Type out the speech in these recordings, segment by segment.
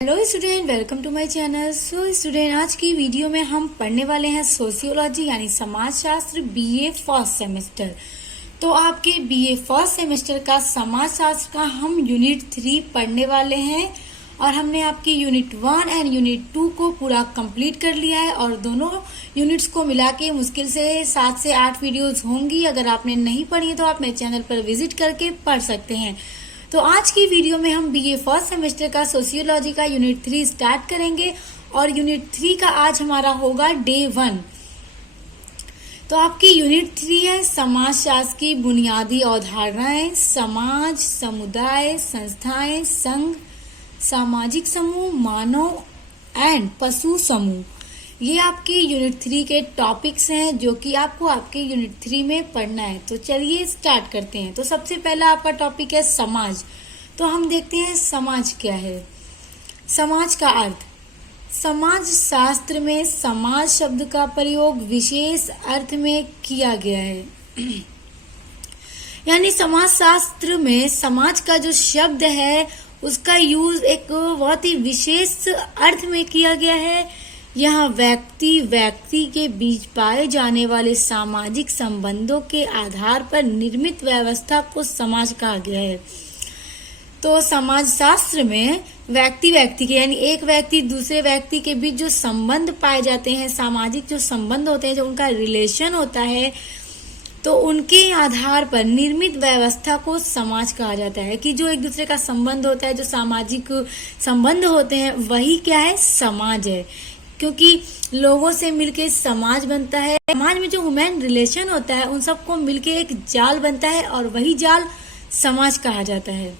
Hello student, welcome to my channel. So student, आज की video में हम पढ़ने वाले हैं सोशियोलॉजी यानी समाजशास्त्र बीए फर्स्ट सेमेस्टर। तो आपके बीए फर्स्ट सेमेस्टर का समाजशास्त्र का हम यूनिट 3 पढ़ने वाले हैं और हमने आपकी यूनिट 1 एंड यूनिट 2 को पूरा कंप्लीट कर लिया है और दोनों यूनिट्स को मिला के मुश्किल से 7 से 8 वीडियोज होंगी। अगर आपने नहीं पढ़ी है तो आप मेरे चैनल पर विजिट करके पढ़ सकते हैं। तो आज की वीडियो में हम बीए फर्स्ट सेमेस्टर का सोशियोलॉजी का यूनिट 3 स्टार्ट करेंगे और यूनिट 3 का आज हमारा होगा डे 1। तो आपकी यूनिट 3 है समाजशास्त्र की बुनियादी अवधारणाएं, समाज, समुदाय, संस्थाएं, संघ, सामाजिक समूह, मानव एंड पशु समूह। ये आपकी यूनिट 3 के टॉपिक्स हैं जो कि आपको आपके यूनिट 3 में पढ़ना है। तो चलिए स्टार्ट करते हैं। तो सबसे पहला आपका टॉपिक है समाज। तो हम देखते हैं समाज क्या है। समाज का अर्थ, समाज शास्त्र में समाज शब्द का प्रयोग विशेष अर्थ में किया गया है। यानी समाज शास्त्र में समाज का जो शब्द है उसका यूज एक बहुत ही विशेष अर्थ में किया गया है। यहाँ व्यक्ति के बीच पाए जाने वाले सामाजिक संबंधों के आधार पर निर्मित व्यवस्था को समाज कहा गया है। तो समाज शास्त्र में व्यक्ति के यानी एक व्यक्ति दूसरे व्यक्ति के बीच जो संबंध पाए जाते हैं, सामाजिक जो संबंध होते हैं, जो उनका रिलेशन होता है, तो उनके आधार पर निर्मित व्यवस्था को समाज कहा जाता है। कि जो एक दूसरे का संबंध होता है, जो सामाजिक संबंध होते हैं, वही क्या है, समाज है। क्योंकि लोगों से मिलके समाज बनता है। समाज में जो ह्यूमन रिलेशन होता है उन सबको मिलके एक जाल बनता है और वही जाल समाज कहा जाता है।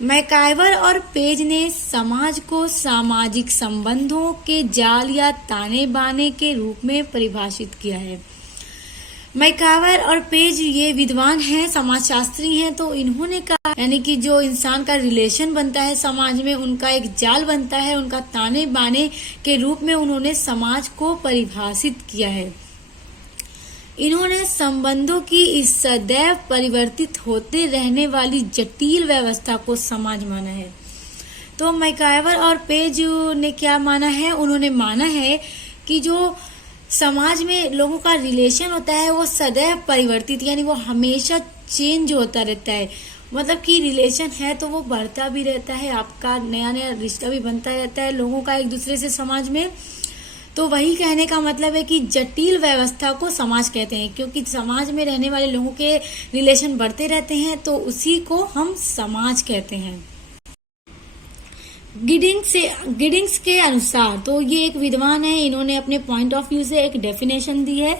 मैकाइवर और पेज ने समाज को सामाजिक संबंधों के जाल या ताने बाने के रूप में परिभाषित किया है। मैकाइवर और पेज ये विद्वान हैं, समाजशास्त्री हैं। तो इन्होंने कहा यानी कि जो इंसान का रिलेशन बनता है समाज में, उनका एक जाल बनता है, उनका ताने बाने के रूप में उन्होंने समाज को परिभाषित किया है। इन्होंने संबंधों की इस सदैव परिवर्तित होते रहने वाली जटिल व्यवस्था को समाज माना है। तो मैकाइवर और पेज ने क्या माना है, उन्होंने माना है कि जो समाज में लोगों का रिलेशन होता है वो सदैव परिवर्तित यानी वो हमेशा चेंज होता रहता है। मतलब कि रिलेशन है तो वो बढ़ता भी रहता है, आपका नया नया रिश्ता भी बनता रहता है लोगों का एक दूसरे से समाज में। तो वही कहने का मतलब है कि जटिल व्यवस्था को समाज कहते हैं, क्योंकि समाज में रहने वाले लोगों के रिलेशन बढ़ते रहते हैं तो उसी को हम समाज कहते हैं। गिडिंग्स के अनुसार, तो ये एक विद्वान है, इन्होंने अपने पॉइंट ऑफ व्यू से एक डेफिनेशन दी है।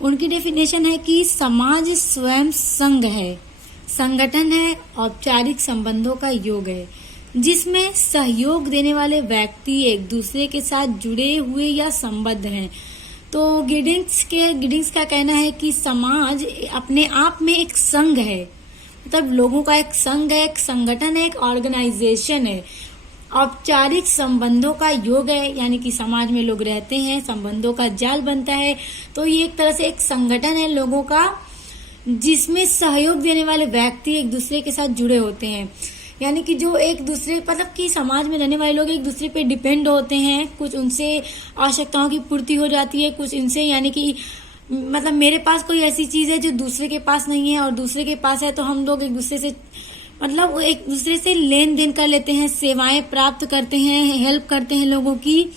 उनकी डेफिनेशन है कि समाज स्वयं संघ है, संगठन है, औपचारिक संबंधों का योग है जिसमें सहयोग देने वाले व्यक्ति एक दूसरे के साथ जुड़े हुए या संबद्ध हैं। तो गिडिंग्स का कहना है कि समाज अपने आप में एक संघ है, मतलब लोगों का एक संघ है, एक संगठन है, एक ऑर्गेनाइजेशन है। औपचारिक संबंधों का योग है, यानी कि समाज में लोग रहते हैं, संबंधों का जाल बनता है। तो ये एक तरह से एक संगठन है लोगों का जिसमें सहयोग देने वाले व्यक्ति एक दूसरे के साथ जुड़े होते हैं। यानी कि जो एक दूसरे मतलब कि समाज में रहने वाले लोग एक दूसरे पे डिपेंड होते हैं, कुछ उनसे आवश्यकताओं की पूर्ति हो जाती है, कुछ इनसे, यानी कि मतलब मेरे पास कोई ऐसी चीज है जो दूसरे के पास नहीं है और दूसरे के पास है, तो हम लोग एक दूसरे से मतलब एक दूसरे से लेन देन कर लेते हैं, सेवाएं प्राप्त करते हैं, हेल्प करते हैं लोगों की।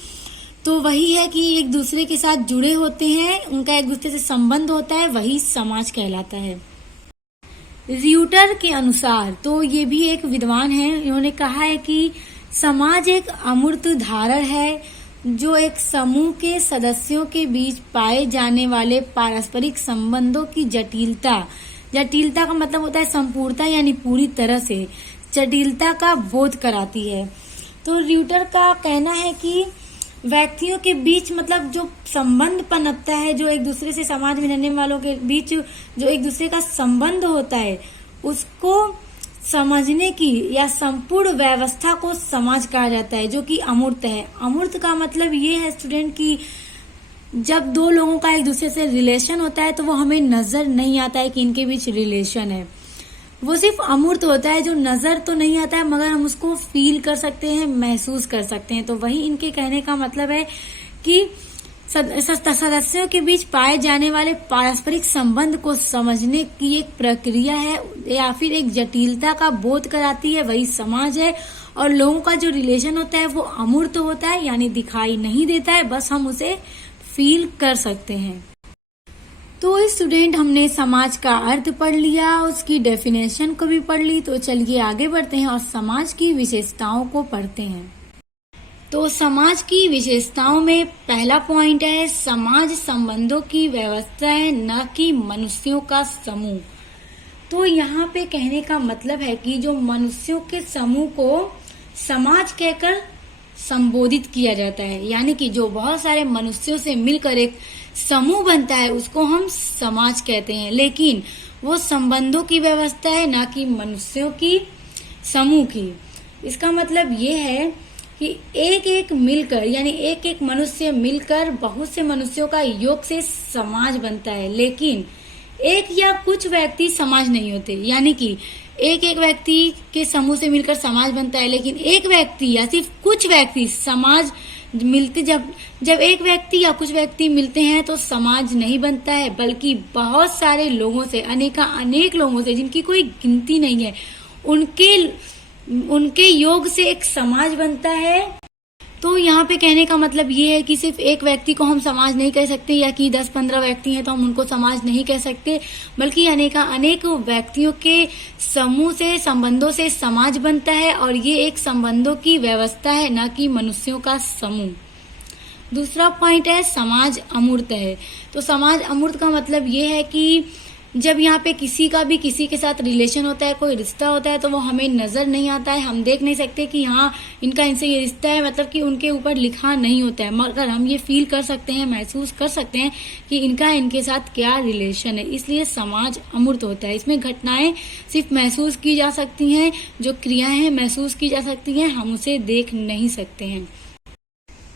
तो वही है कि एक दूसरे के साथ जुड़े होते हैं, उनका एक दूसरे से संबंध होता है, वही समाज कहलाता है। र्यूटर के अनुसार, तो ये भी एक विद्वान है, इन्होंने कहा है कि समाज एक अमूर्त धारण है जो एक समूह के सदस्यों के बीच पाए जाने वाले पारस्परिक संबंधों की जटिलता का मतलब होता है संपूर्णता, यानी पूरी तरह से जटिलता का बोध कराती है। तो र्यूटर का कहना है कि व्यक्तियों के बीच मतलब जो संबंध पनपता है, जो एक दूसरे से समाज में रहने वालों के बीच जो एक दूसरे का संबंध होता है, उसको समझने की या संपूर्ण व्यवस्था को समाज कहा जाता है, जो कि अमूर्त है। अमूर्त का मतलब ये है स्टूडेंट कि जब दो लोगों का एक दूसरे से रिलेशन होता है तो वो हमें नजर नहीं आता है कि इनके बीच रिलेशन है। वो सिर्फ अमूर्त होता है, जो नजर तो नहीं आता है मगर हम उसको फील कर सकते हैं, महसूस कर सकते हैं। तो वही इनके कहने का मतलब है कि सदस्यों के बीच पाए जाने वाले पारस्परिक संबंध को समझने की एक प्रक्रिया है या फिर एक जटिलता का बोध कराती है, वही समाज है। और लोगों का जो रिलेशन होता है वो अमूर्त होता है, यानी दिखाई नहीं देता है, बस हम उसे फील कर सकते हैं। तो स्टूडेंट, हमने समाज का अर्थ पढ़ लिया, उसकी डेफिनेशन को भी पढ़ ली। तो चलिए आगे बढ़ते हैं और समाज की विशेषताओं को पढ़ते हैं। तो समाज की विशेषताओं में पहला पॉइंट है, समाज संबंधों की व्यवस्था है, न कि मनुष्यों का समूह। तो यहाँ पे कहने का मतलब है कि जो मनुष्यों के समूह को समाज कहकर संबोधित किया जाता है, यानी कि जो बहुत सारे मनुष्यों से मिलकर एक समूह बनता है उसको हम समाज कहते हैं। लेकिन वो संबंधों की व्यवस्था है, ना कि मनुष्यों की समूह की। इसका मतलब ये है कि एक एक मिलकर, यानी एक एक मनुष्य मिलकर बहुत से मनुष्यों का योग से समाज बनता है। लेकिन एक या कुछ व्यक्ति समाज नहीं होते, यानी कि एक एक व्यक्ति के समूह से मिलकर समाज बनता है, लेकिन एक व्यक्ति या सिर्फ कुछ व्यक्ति समाज मिलते, जब एक व्यक्ति या कुछ व्यक्ति मिलते हैं तो समाज नहीं बनता है, बल्कि बहुत सारे लोगों से, अनेक लोगों से जिनकी कोई गिनती नहीं है, उनके योग से एक समाज बनता है। तो यहाँ पे कहने का मतलब ये है कि सिर्फ एक व्यक्ति को हम समाज नहीं कह सकते, या कि 10-15 व्यक्ति हैं तो हम उनको समाज नहीं कह सकते, बल्कि अनेक व्यक्तियों के समूह से, संबंधों से समाज बनता है। और ये एक संबंधों की व्यवस्था है, न कि मनुष्यों का समूह। दूसरा पॉइंट है, समाज अमूर्त है। तो समाज अमूर्त का मतलब ये है कि जब यहाँ पे किसी का भी किसी के साथ रिलेशन होता है, कोई रिश्ता होता है, तो वो हमें नजर नहीं आता है, हम देख नहीं सकते कि हाँ इनका इनसे ये रिश्ता है, मतलब कि उनके ऊपर लिखा नहीं होता है, मगर हम ये फील कर सकते हैं, महसूस कर सकते हैं कि इनके साथ क्या रिलेशन है। इसलिए समाज अमूर्त होता है। इसमें घटनाएं सिर्फ महसूस की जा सकती हैं, जो क्रियाएं हैं महसूस की जा सकती हैं, हम उसे देख नहीं सकते हैं।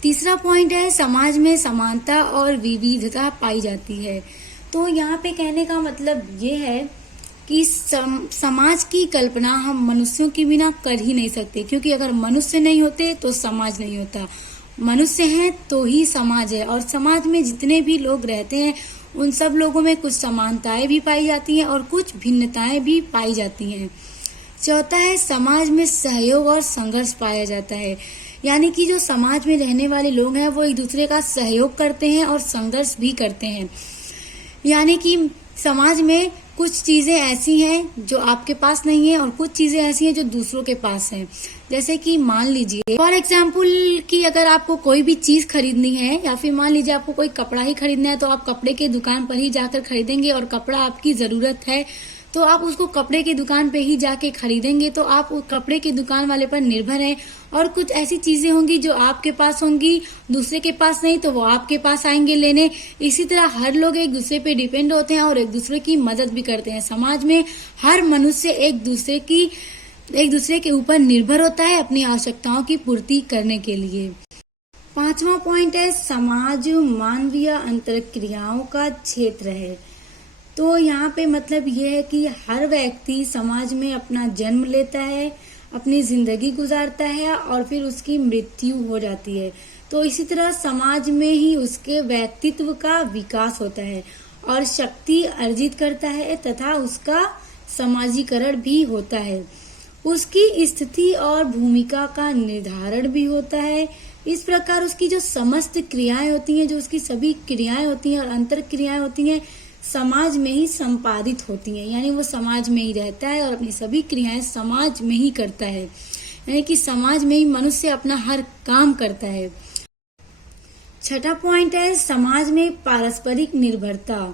तीसरा पॉइंट है, समाज में समानता और विविधता पाई जाती है। तो यहाँ पे कहने का मतलब ये है कि समाज की कल्पना हम मनुष्यों के बिना कर ही नहीं सकते, क्योंकि अगर मनुष्य नहीं होते तो समाज नहीं होता, मनुष्य हैं तो ही समाज है। और समाज में जितने भी लोग रहते हैं उन सब लोगों में कुछ समानताएं भी पाई जाती हैं और कुछ भिन्नताएं भी पाई जाती हैं। चौथा है, समाज में सहयोग और संघर्ष पाया जाता है, यानी कि जो समाज में रहने वाले लोग हैं वो एक दूसरे का सहयोग करते हैं और संघर्ष भी करते हैं। यानी कि समाज में कुछ चीजें ऐसी हैं जो आपके पास नहीं है और कुछ चीजें ऐसी हैं जो दूसरों के पास हैं। जैसे कि मान लीजिए फॉर एग्जाम्पल कि अगर आपको कोई भी चीज खरीदनी है, या फिर मान लीजिए आपको कोई कपड़ा ही खरीदना है, तो आप कपड़े के दुकान पर ही जाकर खरीदेंगे, और कपड़ा आपकी जरूरत है तो आप उसको कपड़े की दुकान पे ही जाके खरीदेंगे। तो आप उस कपड़े की दुकान वाले पर निर्भर हैं। और कुछ ऐसी चीजें होंगी जो आपके पास होंगी, दूसरे के पास नहीं, तो वो आपके पास आएंगे लेने। इसी तरह हर लोग एक दूसरे पे डिपेंड होते हैं और एक दूसरे की मदद भी करते हैं। समाज में हर मनुष्य एक दूसरे के ऊपर निर्भर होता है अपनी आवश्यकताओं की पूर्ति करने के लिए। पांचवा पॉइंट है, समाज मानवीय अंतरक्रियाओं का क्षेत्र है। तो यहाँ पे मतलब ये है कि हर व्यक्ति समाज में अपना जन्म लेता है, अपनी जिंदगी गुजारता है और फिर उसकी मृत्यु हो जाती है। तो इसी तरह समाज में ही उसके व्यक्तित्व का विकास होता है और शक्ति अर्जित करता है तथा उसका समाजीकरण भी होता है। उसकी स्थिति और भूमिका का निर्धारण भी होता है। इस प्रकार उसकी जो समस्त क्रियाएं होती हैं, जो उसकी सभी क्रियाएं होती हैं और अंतर क्रियाएं होती हैं, समाज में ही संपादित होती हैं। यानी वो समाज में ही रहता है और अपनी सभी क्रियाएं समाज में ही करता है, यानी कि समाज में ही मनुष्य अपना हर काम करता है। छठा पॉइंट है, समाज में पारस्परिक निर्भरता।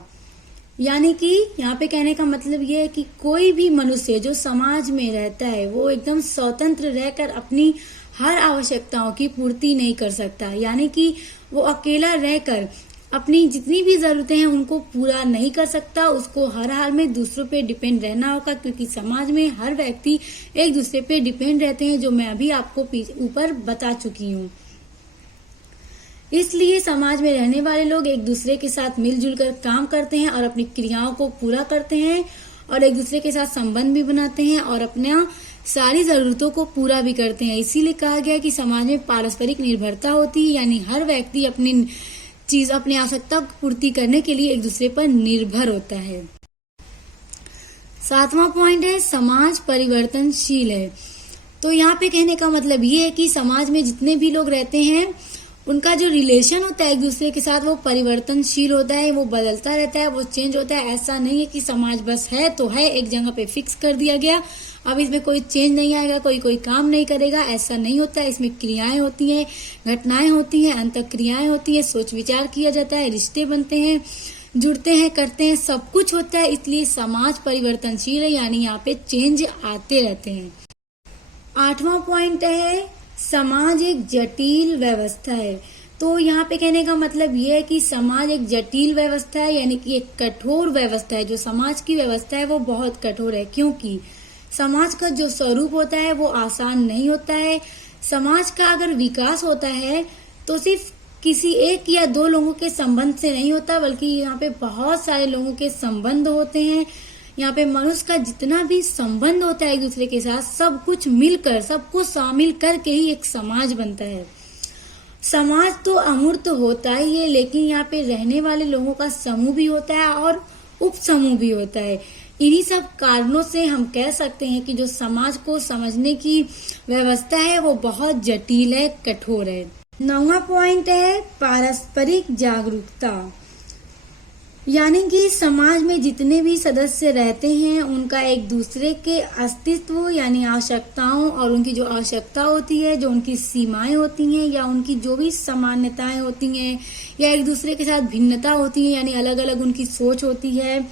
यानी कि यहाँ पे कहने का मतलब ये है कि कोई भी मनुष्य जो समाज में रहता है वो एकदम स्वतंत्र रहकर अपनी हर आवश्यकताओं की पूर्ति नहीं कर सकता। यानी कि वो अकेला रहकर अपनी जितनी भी जरूरतें हैं उनको पूरा नहीं कर सकता। उसको हर हाल में दूसरों पे डिपेंड रहना होगा, क्योंकि समाज में हर व्यक्ति एक दूसरे पे डिपेंड रहते हैं, जो मैं अभी आपको ऊपर बता चुकी हूँ। इसलिए समाज में रहने वाले लोग एक दूसरे के साथ मिलजुल कर काम करते हैं और अपनी क्रियाओं को पूरा करते हैं। और एक दूसरे के साथ संबंध भी बनाते हैं और अपना सारी जरूरतों को पूरा भी करते हैं। इसीलिए कहा गया कि समाज में पारस्परिक निर्भरता होती है, यानी हर व्यक्ति अपनी आवश्यकता पूर्ति करने के लिए एक दूसरे पर निर्भर होता है। 7वां पॉइंट है समाज परिवर्तनशील है। तो यहाँ पे कहने का मतलब ये है कि समाज में जितने भी लोग रहते हैं उनका जो रिलेशन होता है एक दूसरे के साथ वो परिवर्तनशील होता है, वो बदलता रहता है, वो चेंज होता है। ऐसा नहीं है कि समाज बस है तो है, एक जगह पे फिक्स कर दिया गया, अब इसमें कोई चेंज नहीं आएगा, कोई काम नहीं करेगा, ऐसा नहीं होता है। इसमें क्रियाएं होती हैं, घटनाएं होती हैं, अंतःक्रियाएं होती हैं, सोच विचार किया जाता है, रिश्ते बनते हैं, जुड़ते हैं, करते हैं, सब कुछ होता है। इसलिए समाज परिवर्तनशील है, यानी यहाँ पे चेंज आते रहते हैं। 8वां पॉइंट है समाज एक जटिल व्यवस्था है। तो यहाँ पे कहने का मतलब ये है कि समाज एक जटिल व्यवस्था है, यानी कि एक कठोर व्यवस्था है। जो समाज की व्यवस्था है वो बहुत कठोर है, क्योंकि समाज का जो स्वरूप होता है वो आसान नहीं होता है। समाज का अगर विकास होता है तो सिर्फ किसी एक या दो लोगों के संबंध से नहीं होता, बल्कि यहाँ पे बहुत सारे लोगों के संबंध होते हैं। यहाँ पे मनुष्य का जितना भी संबंध होता है एक दूसरे के साथ, सब कुछ मिलकर, सबको शामिल करके ही एक समाज बनता है। समाज तो अमूर्त होता ही है, लेकिन यहाँ पे रहने वाले लोगों का समूह भी होता है और उप समूह भी होता है। इन्हीं सब कारणों से हम कह सकते हैं कि जो समाज को समझने की व्यवस्था है वो बहुत जटिल है, कठोर है। 9वां पॉइंट है पारस्परिक जागरूकता, यानी कि समाज में जितने भी सदस्य रहते हैं उनका एक दूसरे के अस्तित्व यानी आवश्यकताओं और उनकी जो आवश्यकता होती है, जो उनकी सीमाएं होती हैं या उनकी जो भी सामान्यताएं होती हैं या एक दूसरे के साथ भिन्नता होती है, यानी अलग अलग उनकी सोच होती है,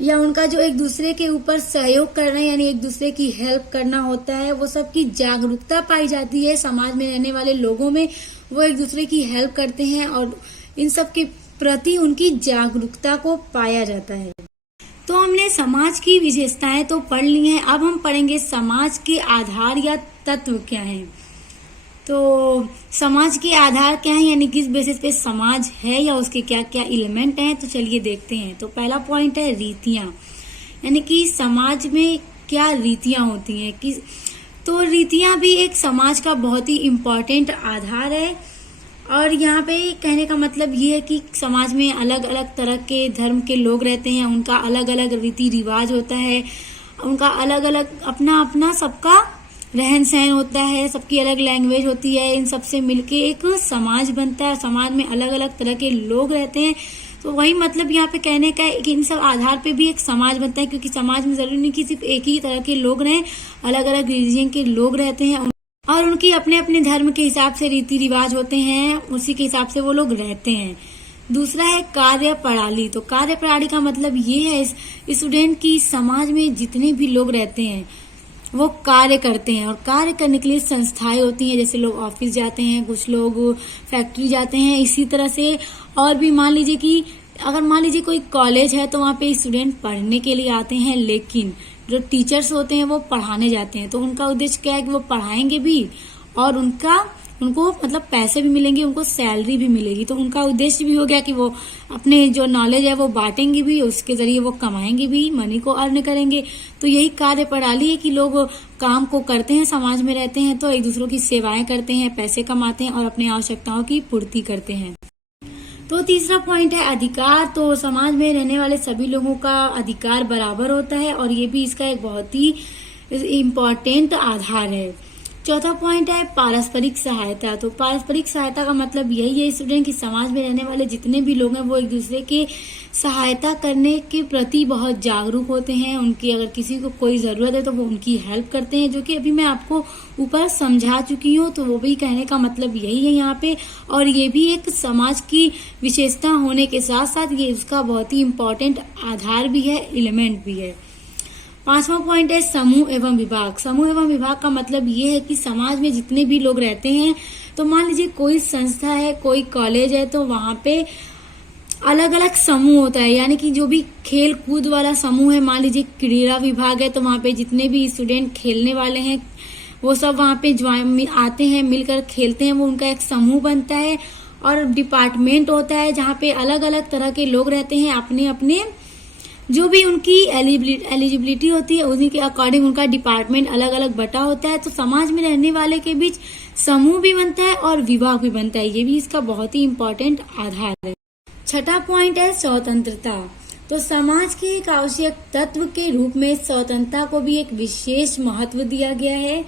या उनका जो एक दूसरे के ऊपर सहयोग करना यानी एक दूसरे की हेल्प करना होता है, वो सब की जागरूकता पाई जाती है। समाज में रहने वाले लोगों में वो एक दूसरे की हेल्प करते हैं और इन सब के प्रति उनकी जागरूकता को पाया जाता है। तो हमने समाज की विशेषताएं तो पढ़ ली हैं, अब हम पढ़ेंगे समाज के आधार या तत्व क्या हैं। तो समाज के आधार क्या है, यानी किस बेसिस पे समाज है या उसके क्या क्या एलिमेंट हैं, तो चलिए देखते हैं। तो पहला पॉइंट है रीतियां, यानी कि समाज में क्या रीतियां होती हैं। तो रीतियां भी एक समाज का बहुत ही इम्पोर्टेंट आधार है। और यहाँ पे कहने का मतलब ये है कि समाज में अलग अलग तरह के धर्म के लोग रहते हैं, उनका अलग अलग रीति रिवाज होता है, उनका अलग अलग अपना अपना सबका रहन सहन होता है, सबकी अलग लैंग्वेज होती है। इन सबसे मिलके एक समाज बनता है। समाज में अलग अलग तरह के लोग रहते हैं, तो वही मतलब यहाँ पे कहने का है कि इन सब आधार पे भी एक समाज बनता है, क्योंकि समाज में जरूरी नहीं कि सिर्फ एक ही तरह के लोग रहें, अलग अलग रिलीजन के लोग रहते हैं और उनकी अपने अपने धर्म के हिसाब से रीति रिवाज होते हैं, उसी के हिसाब से वो लोग रहते हैं। दूसरा है कार्य प्रणाली। तो कार्य प्रणाली का मतलब ये है स्टूडेंट की समाज में जितने भी लोग रहते हैं वो कार्य करते हैं, और कार्य करने के लिए संस्थाएं होती हैं, जैसे लोग ऑफिस जाते हैं, कुछ लोग फैक्ट्री जाते हैं। इसी तरह से और भी मान लीजिए कि अगर मान लीजिए कोई कॉलेज है तो वहाँ पे स्टूडेंट पढ़ने के लिए आते हैं, लेकिन जो टीचर्स होते हैं वो पढ़ाने जाते हैं। तो उनका उद्देश्य क्या है कि वो पढ़ाएंगे भी और उनको मतलब पैसे भी मिलेंगे, उनको सैलरी भी मिलेगी। तो उनका उद्देश्य भी हो गया कि वो अपने जो नॉलेज है वो बांटेंगे भी, उसके जरिए वो कमाएंगे भी, मनी को अर्न करेंगे। तो यही कार्य प्रणाली है कि लोग काम को करते हैं, समाज में रहते हैं तो एक दूसरों की सेवाएं करते हैं, पैसे कमाते हैं और अपनी आवश्यकताओं की पूर्ति करते हैं। तो तीसरा पॉइंट है अधिकार। तो समाज में रहने वाले सभी लोगों का अधिकार बराबर होता है और ये भी इसका एक बहुत ही इम्पोर्टेंट आधार है। चौथा पॉइंट है पारस्परिक सहायता। तो पारस्परिक सहायता का मतलब यही है स्टूडेंट कि समाज में रहने वाले जितने भी लोग हैं वो एक दूसरे के सहायता करने के प्रति बहुत जागरूक होते हैं। उनकी अगर किसी को कोई जरूरत है तो वो उनकी हेल्प करते हैं, जो कि अभी मैं आपको ऊपर समझा चुकी हूँ। तो वो भी कहने का मतलब यही है यहाँ पे, और ये भी एक समाज की विशेषता होने के साथ साथ ये उसका बहुत ही इम्पोर्टेंट आधार भी है, एलिमेंट भी है। पांचवा पॉइंट है समूह एवं विभाग। समूह एवं विभाग का मतलब ये है कि समाज में जितने भी लोग रहते हैं, तो मान लीजिए कोई संस्था है, कोई कॉलेज है, तो वहां पे अलग अलग समूह होता है, यानी कि जो भी खेल कूद वाला समूह है, मान लीजिए क्रीड़ा विभाग है तो वहां पे जितने भी स्टूडेंट खेलने वाले हैं वो सब वहां पे ज्वाइन आते हैं, मिलकर खेलते हैं, वो उनका एक समूह बनता है। और डिपार्टमेंट होता है जहाँ पे अलग अलग तरह के लोग रहते हैं, अपने अपने जो भी उनकी एलिजिबिलिटी होती है उन्हीं के अकॉर्डिंग उनका डिपार्टमेंट अलग अलग बटा होता है। तो समाज में रहने वाले के बीच समूह भी बनता है और विभाग भी बनता है, ये भी इसका बहुत ही इम्पोर्टेंट आधार है। छठा पॉइंट है स्वतंत्रता। तो समाज के एक आवश्यक तत्व के रूप में स्वतंत्रता को भी एक विशेष महत्व दिया गया है।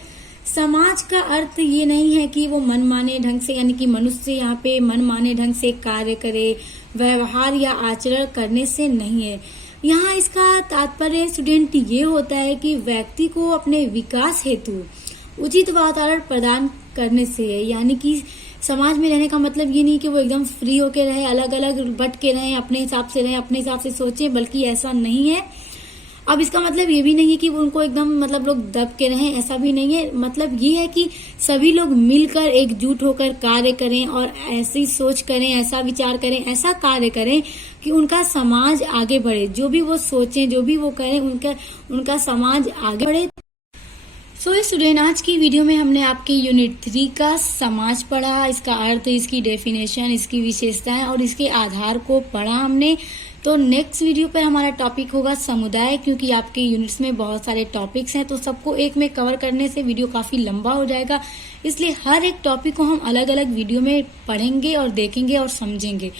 समाज का अर्थ ये नहीं है कि वो मनमाने ढंग से, यानी कि मनुष्य यहाँ पे मनमाने ढंग से कार्य करे, व्यवहार या आचरण करने से नहीं है। यहाँ इसका तात्पर्य स्टूडेंट ये होता है कि व्यक्ति को अपने विकास हेतु उचित वातावरण प्रदान करने से है। यानी कि समाज में रहने का मतलब ये नहीं कि वो एकदम फ्री होके रहे, अलग अलग बट के रहे, अपने हिसाब से रहे, अपने हिसाब से सोचे, बल्कि ऐसा नहीं है। अब इसका मतलब ये भी नहीं है कि वो उनको एकदम मतलब लोग दब के रहें, ऐसा भी नहीं है। मतलब ये है कि सभी लोग मिलकर एकजुट होकर कार्य करें और ऐसी सोच करें, ऐसा विचार करें, ऐसा कार्य करें कि उनका समाज आगे बढ़े। जो भी वो सोचें, जो भी वो करें, उनका समाज आगे बढ़े। सो स्टूडेंट, आज की वीडियो में हमने आपके यूनिट 3 का समाज पढ़ा, इसका अर्थ, इसकी डेफिनेशन, इसकी विशेषताएं और इसके आधार को पढ़ा हमने। तो नेक्स्ट वीडियो पर हमारा टॉपिक होगा समुदाय, क्योंकि आपके यूनिट्स में बहुत सारे टॉपिक्स हैं, तो सबको एक में कवर करने से वीडियो काफी लंबा हो जाएगा। इसलिए हर एक टॉपिक को हम अलग अलग वीडियो में पढ़ेंगे और देखेंगे और समझेंगे।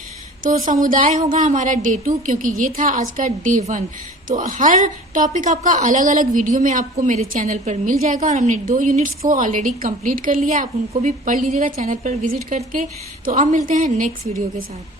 तो समुदाय होगा हमारा डे 2, क्योंकि ये था आज का डे 1। तो हर टॉपिक आपका अलग अलग वीडियो में आपको मेरे चैनल पर मिल जाएगा। और हमने 2 यूनिट्स को ऑलरेडी कंप्लीट कर लिया, आप उनको भी पढ़ लीजिएगा चैनल पर विजिट करके। तो अब मिलते हैं नेक्स्ट वीडियो के साथ।